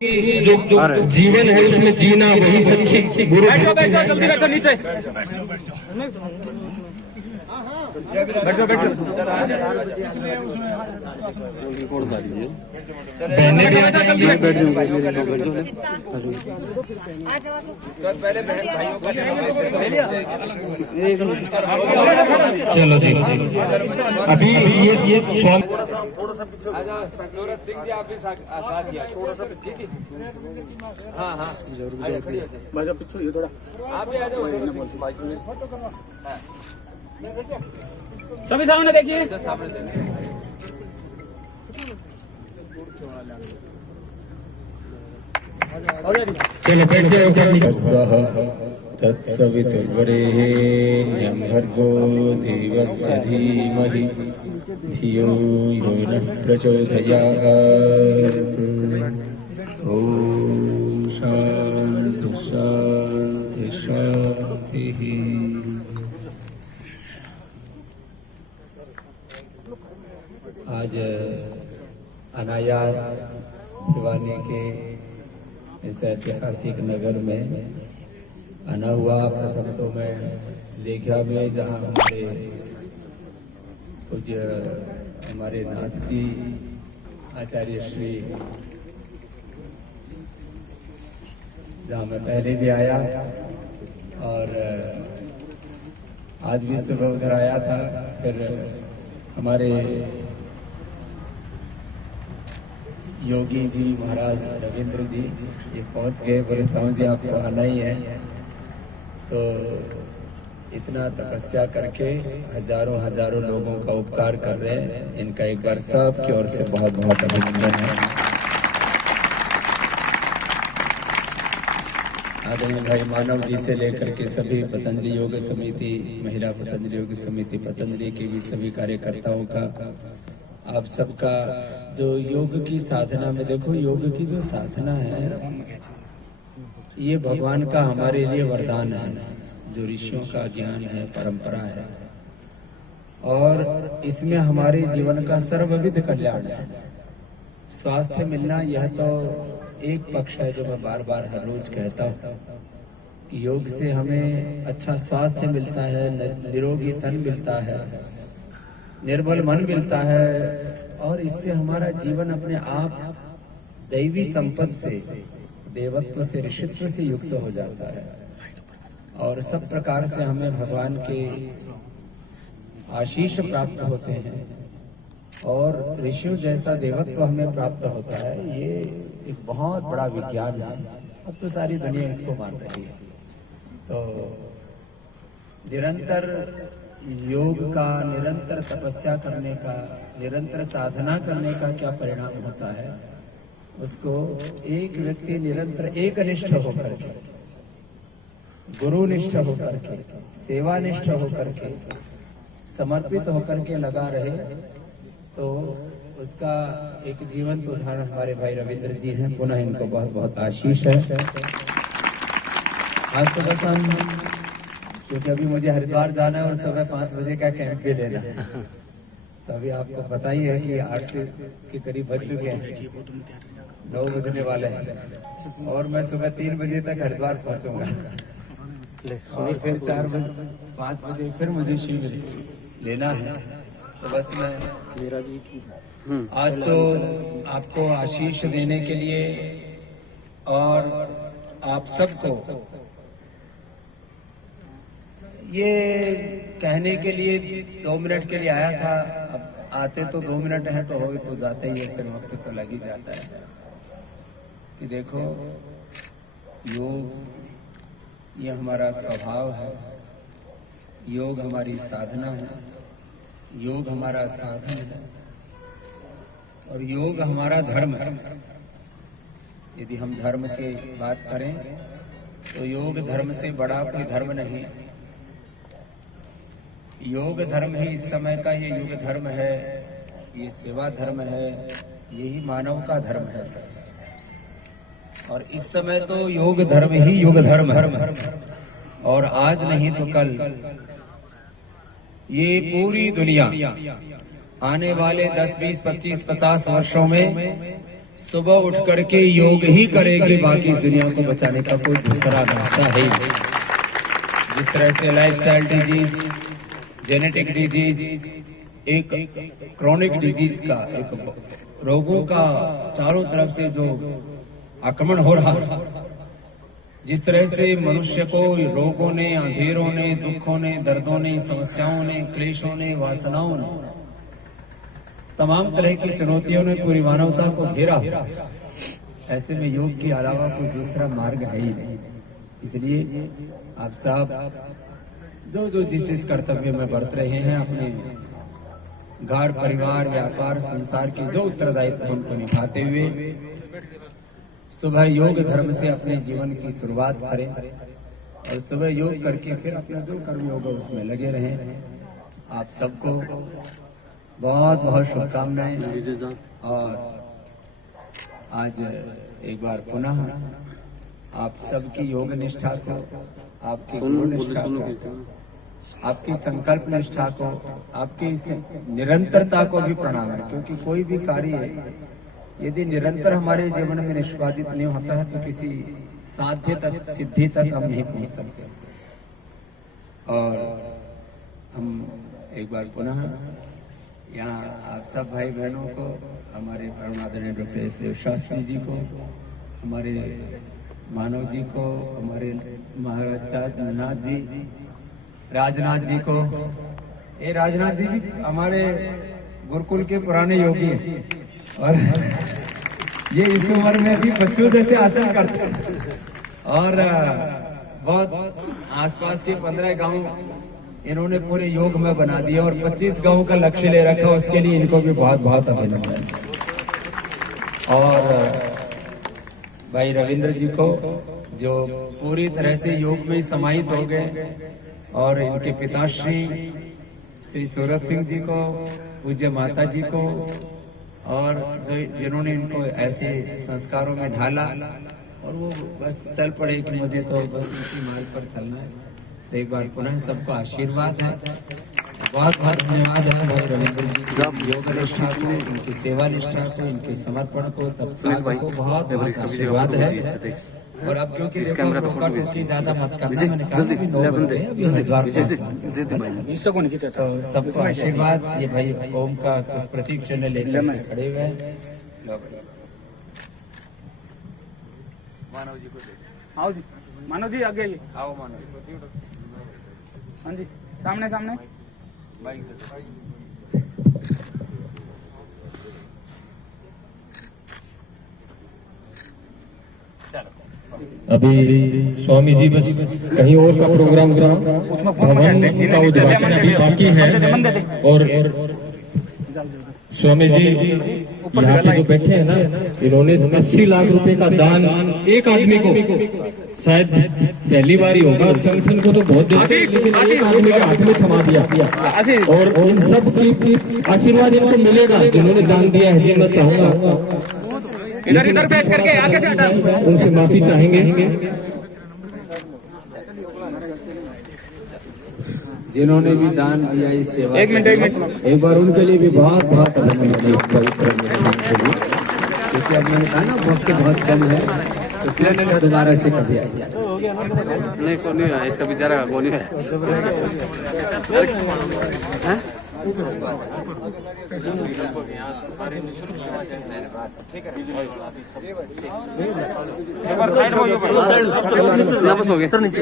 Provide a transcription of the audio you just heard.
जो जीवन है उसमें जीना वही सच्ची गुरु। बैठो बैठो जल्दी बैठो नीचे बैठो बैठो बहने भी आ जाएंगी। चलो जी अभी ये स्वामी सिंह जी आप भी साथ दिया थोड़ा सा ठीक है। हाँ हाँ थोड़ा आप भी आ जाओ सभी सामने देखिए चलो बैठ जाओ। तत्सवितुर्वरेण्यं भर्गो देवस्य धीमहि धियो यो नः प्रचोदयात्। ॐ शान्ति शान्ति शान्तिः। आज अनायास भिवानी के इस ऐतिहासिक नगर में आना हुआ। प्रथम तो मैं लेखा में जहाँ हमारे नाथ जी आचार्य श्री जहाँ मैं पहले भी आया और आज भी सुबह उधर आया था। फिर हमारे योगी जी महाराज रविंद्र जी ये पहुंच गए, बोले समझिए आपको आना ही है। तो इतना तपस्या करके हजारों हजारों लोगों का उपकार कर रहे हैं, इनका एक बार सब की ओर से बहुत बहुत अभिनंदन है। आदरणीय भाई मानव जी से लेकर के सभी पतंजलि योग समिति, महिला पतंजलि योग समिति पतंजलि के भी सभी कार्यकर्ताओं का, आप सबका जो योग की साधना में, देखो योग की जो साधना है ये भगवान का हमारे लिए वरदान है, जो ऋषियों का ज्ञान है, परंपरा है, और इसमें हमारे जीवन का सर्वविध कल्याण है। स्वास्थ्य मिलना यह तो एक पक्ष है जो मैं बार बार हर रोज कहता हूँ कि योग से हमें अच्छा स्वास्थ्य मिलता है, निरोगी तन मिलता है, निर्मल मन मिलता है, और इससे हमारा जीवन अपने आप दैवी संपत्ति से, देवत्व से, ऋषित्व से युक्त हो जाता है, और सब प्रकार से हमें भगवान के आशीष प्राप्त होते हैं, और ऋषियों जैसा देवत्व हमें प्राप्त होता है। ये एक बहुत बड़ा विज्ञान है, अब तो सारी दुनिया इसको मान रही है। तो निरंतर योग का, निरंतर तपस्या करने का, निरंतर साधना करने का क्या परिणाम होता है, उसको एक व्यक्ति निरंतर एकनिष्ठ होकर के, गुरुनिष्ठ होकर के, सेवानिष्ठ होकर के, समर्पित होकर के लगा रहे, तो उसका एक जीवंत उदाहरण हमारे भाई रविंद्र जी हैं। पुनः इनको बहुत बहुत आशीष है। आज तो बस हम, क्योंकि अभी मुझे हरिद्वार जाना है और सुबह 5 बजे का कैंप भी लेना है, तो अभी आपको पता ही है कि 8 के करीब बज चुके हैं, 9 बजने वाले हैं, और मैं सुबह 3 बजे तक हरिद्वार पहुंचूंगा, और फिर 4 बजे 5 बजे फिर मुझे शिविर लेना है। तो बस मैं आज तो आपको आशीष देने के लिए और आप सबको ये कहने के लिए 2 मिनट के लिए आया था। अब आते तो 2 मिनट है तो हो तो जाते ही है, फिर वक्त तो लग ही जाता है कि देखो योग ये हमारा स्वभाव है, योग हमारी साधना है, योग हमारा साधन है, और योग हमारा धर्म है। यदि हम धर्म की बात करें तो योग धर्म से बड़ा कोई धर्म नहीं। योग धर्म ही इस समय का, ये युग धर्म है, ये सेवा धर्म है, यही मानव का धर्म है सच। और इस समय तो योग धर्म ही युग धर्म है, और आज नहीं तो कल ये पूरी दुनिया आने वाले 10, 20, 25, 50 वर्षों में सुबह उठ करके योग ही करेंगे, बाकी इस दुनिया को बचाने का कोई दूसरा रास्ता है ही नहीं। जिस तरह से लाइफस्टाइल डिजीज, जेनेटिक डिजीज, एक क्रोनिक डिजीज का, एक रोगों का चारों तरफ से जो आक्रमण हो रहा है, जिस तरह से मनुष्य को रोगों ने, अंधेरों ने, दुखों ने, दर्दों ने, समस्याओं ने, क्लेशों ने, वासनाओं ने, तमाम तरह की चुनौतियों ने पूरी मानवता को घेरा, ऐसे में योग के अलावा कोई दूसरा मार्ग है ही नहीं। इसलिए आप सब जो जिस कर्तव्य में बरत रहे हैं, अपने घर, परिवार, व्यापार, संसार के जो उत्तरदायित्व उनको निभाते हुए सुबह योग धर्म से अपने जीवन की शुरुआत करें और सुबह योग करके फिर अपना जो कर्म होगा उसमें लगे रहें। आप सबको बहुत बहुत शुभकामनाएं। और आज एक बार पुनः आप सबकी योग निष्ठा को, आपकी गुरु निष्ठा को, आपकी संकल्प निष्ठा को, आपकी इस निरंतरता को भी प्रणाम है। क्योंकि कोई भी कार्य यदि निरंतर हमारे जीवन में निष्पादित नहीं होता है तो किसी साध्य तक, सिद्धि तक हम नहीं पहुंच सकते। और हम एक बार पुनः यहाँ आप सब भाई बहनों को, हमारे परमादरणीय डॉक्टर एस देव शास्त्री जी को, हमारे मानव जी को, हमारे महाराज नाथ जी, राजनाथ जी को, ये राजनाथ जी भी हमारे गुरुकुल के पुराने योगी हैं और ये इस उम्र में भी बच्चों जैसे आसन करते हैं। और बहुत आसपास के 15 गांव इन्होंने पूरे योग में बना दिया और 25 गांव का लक्ष्य ले रखा, उसके लिए इनको भी बहुत बहुत अभिनंदन। और भाई रविंद्र जी को, जो पूरी तरह से योग में समाहित हो गए, और इनके पिताश्री श्री सूरत सिंह जी को, पूज्य माता जी को, और जो जिन्होंने इनको ऐसे संस्कारों में ढाला और वो बस चल पड़े कि मुझे तो बस इसी मार्ग पर चलना है। तो एक बार पुनः सबको आशीर्वाद है, बहुत बहुत धन्यवाद है भाई रविंद्र जी की योग निष्ठा को, इनकी सेवा निष्ठा को, इनके समर्पण को, तब को बहुत बहुत आशीर्वाद है। और अब क्योंकि ज्यादा मत करना, मैंने कहा तो सबको आशीर्वाद। ये भाई ओम का कुछ प्रतीक चिन्ह लेकर खड़े हुए हैं। मानव जी को आओ जी, मानव जी आगे आइए। आओ मानव जी, हाँ जी, सामने सामने अभी स्वामी जी बस कहीं और का प्रोग्राम था, भवन का उद्घाटन अभी बाकी है। और स्वामी जी यहाँ पे जो बैठे हैं ना, इन्होंने 80 लाख रुपए का दान एक आदमी को, शायद पहली बार ही होगा, संगठन को तो बहुत देते हैं, लेकिन एक आदमी के हाथ में थमा दिया। और उन सब की आशीर्वाद इनको मिलेगा जिन्होंने दान दिया है। मैं चाहूंगा इधर पेश करके आगे से हटा, उनसे माफी चाहेंगे। जिन्होंने भी दान दिया इस सेवा, एक मिनट एक बार उनके लिए भी बहुत बहुत अभिनंदन इस पवित्र के लिए। क्योंकि अब मैंने कहा ना वक्त बहुत कम है, तो फिर दोबारा से कभी आइए। नहीं कौन नहीं है इसका बेचारा, कौन नहीं है वापस हो गए सर नीचे।